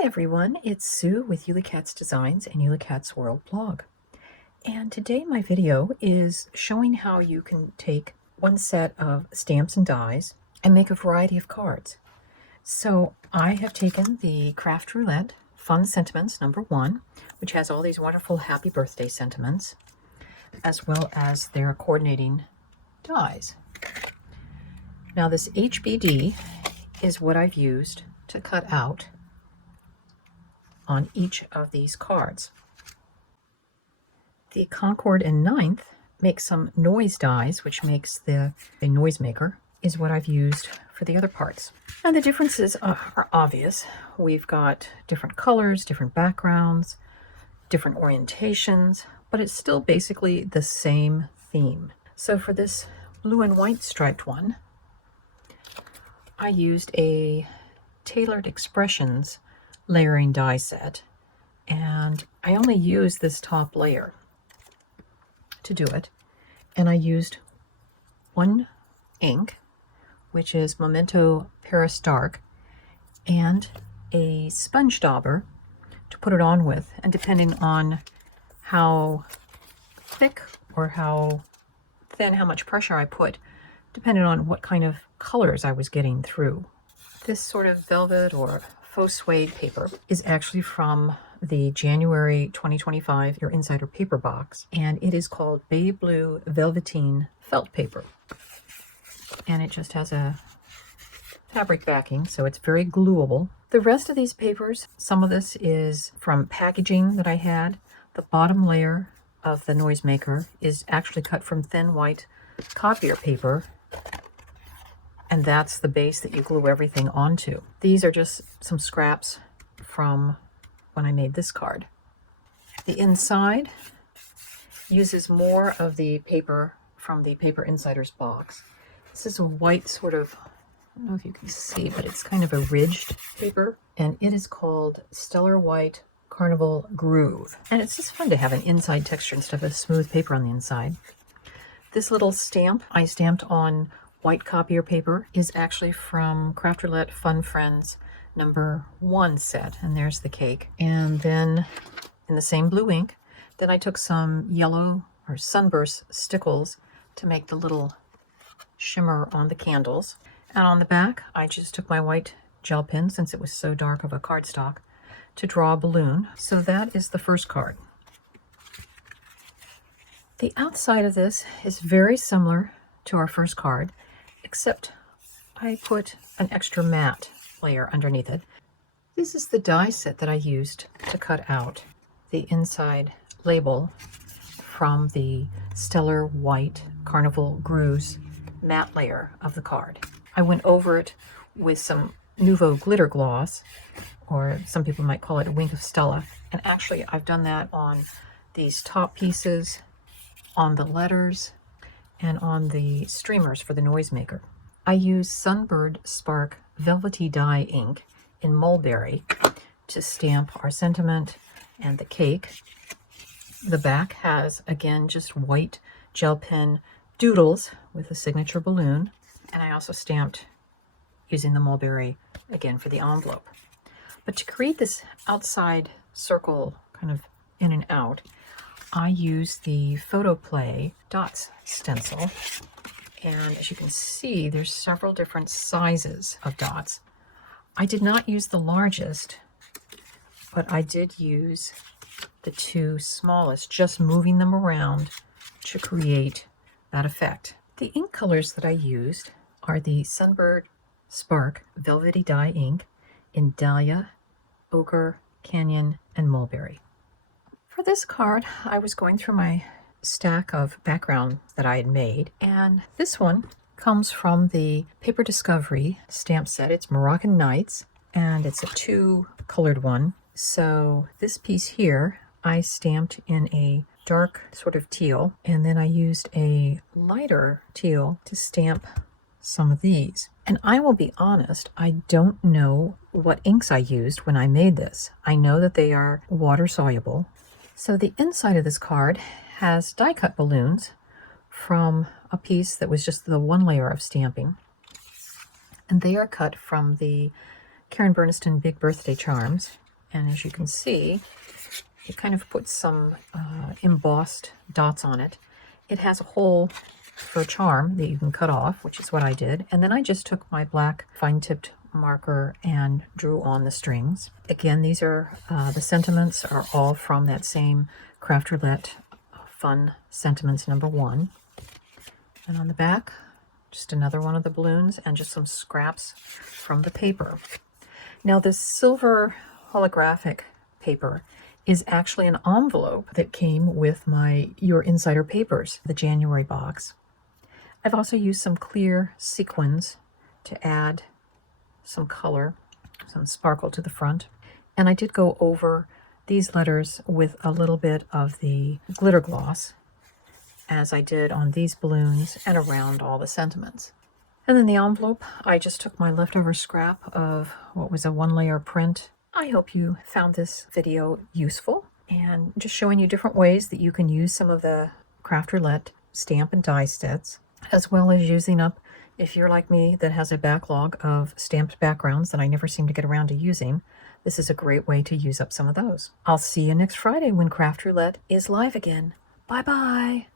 Hi everyone, it's Sue with Ully Cat's Designs and Ully Cat's World blog. And today my video is showing how you can take one set of stamps and dies and make a variety of cards. So I have taken the Craft Roulette Fun Sentiments #1, which has all these wonderful happy birthday sentiments, as well as their coordinating dies. Now this HBD is what I've used to cut out on each of these cards. The Concord and Ninth make some noise dies, which makes a noisemaker, is what I've used for the other parts. And the differences are obvious. We've got different colors, different backgrounds, different orientations, but it's still basically the same theme. So for this blue and white striped one, I used a Tailored Expressions layering die set, and I only used this top layer to do it, and I used one ink, which is Memento Paris Dark, and a sponge dauber to put it on with, and depending on how thick or how thin, how much pressure I put, depending on what kind of colors I was getting through. This sort of velvet or faux suede paper is actually from the January 2025 Your Insider paper box, and it is called Bay Blue Velveteen Felt Paper. And it just has a fabric backing, so it's very gluable. The rest of these papers, some of this is from packaging that I had. The bottom layer of the noisemaker is actually cut from thin white copier paper, and that's the base that you glue everything onto. These are just some scraps from when I made this card. The inside uses more of the paper from the Paper Insiders box. This is a white sort of, I don't know if you can see, but it's kind of a ridged paper, and it is called Stellar White Carnival Groove. And it's just fun to have an inside texture instead of a smooth paper on the inside. This little stamp I stamped on white copier paper is actually from Craft Roulette Fun Friends #1 set, and there's the cake. And then in the same blue ink, then I took some yellow or sunburst stickles to make the little shimmer on the candles. And on the back, I just took my white gel pen, since it was so dark of a cardstock, to draw a balloon. So that is the first card. The outside of this is very similar to our first card, except I put an extra matte layer underneath it. This is the die set that I used to cut out the inside label from the Stellar White Carnival Grooves matte layer of the card. I went over it with some Nouveau glitter gloss, or some people might call it a Wink of Stella, and actually I've done that on these top pieces, on the letters, and on the streamers for the noisemaker. I use Sunbird Spark Velvety Dye ink in Mulberry to stamp our sentiment and the cake. The back has, again, just white gel pen doodles with a signature balloon, and I also stamped using the Mulberry again for the envelope. But to create this outside circle kind of in and out, I use the Photoplay Dots stencil, and as you can see, there's several different sizes of dots. I did not use the largest, but I did use the two smallest, just moving them around to create that effect. The ink colors that I used are the Sunbird Spark Velvety Dye ink in Dahlia, Ochre, Canyon, and Mulberry. For this card, I was going through my stack of background that I had made, and this one comes from the Paper Discovery stamp set. It's Moroccan Nights, and it's a 2-colored one. So this piece here I stamped in a dark sort of teal, and then I used a lighter teal to stamp some of these. And I will be honest, I don't know what inks I used when I made this. I know that they are water soluble. So the inside of this card has die cut balloons from a piece that was just the one layer of stamping. And they are cut from the Karen Burniston Big Birthday Charms. And as you can see, it kind of puts some embossed dots on it. It has a hole for a charm that you can cut off, which is what I did. And then I just took my black fine-tipped marker and drew on the strings. Again, these are the sentiments are all from that same Craft Roulette Fun Sentiments #1. And on the back, just another one of the balloons and just some scraps from the paper. Now this silver holographic paper is actually an envelope that came with my Your Insider Papers, the January box. I've also used some clear sequins to add some color, some sparkle to the front. And I did go over these letters with a little bit of the glitter gloss, as I did on these balloons and around all the sentiments. And then the envelope, I just took my leftover scrap of what was a 1-layer print. I hope you found this video useful and just showing you different ways that you can use some of the Craft Roulette stamp and die sets, as well as using up, if you're like me that has a backlog of stamped backgrounds that I never seem to get around to using, this is a great way to use up some of those. I'll see you next Friday when Craft Roulette is live again. Bye-bye.